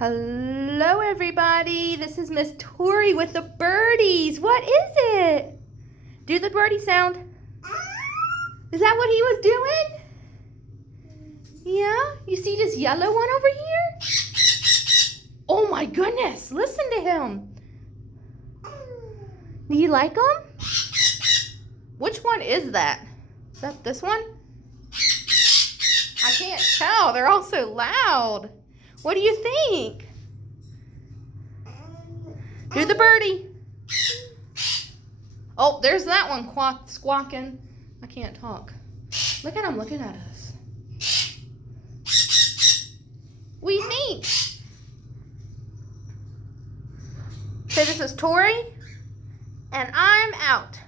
Hello everybody, this is Miss Tori with the birdies. What is it? Do the birdie sound. Is that what he was doing? Yeah? You see this yellow one over here? Oh my goodness, listen to him. Do you like him? Which one is that? Is that this one? I can't tell, they're all so loud. What do you think? Do the birdie. Oh, there's that one squawking. I can't talk. Look at him looking at us. What do you think? So this is Tori, and I'm out.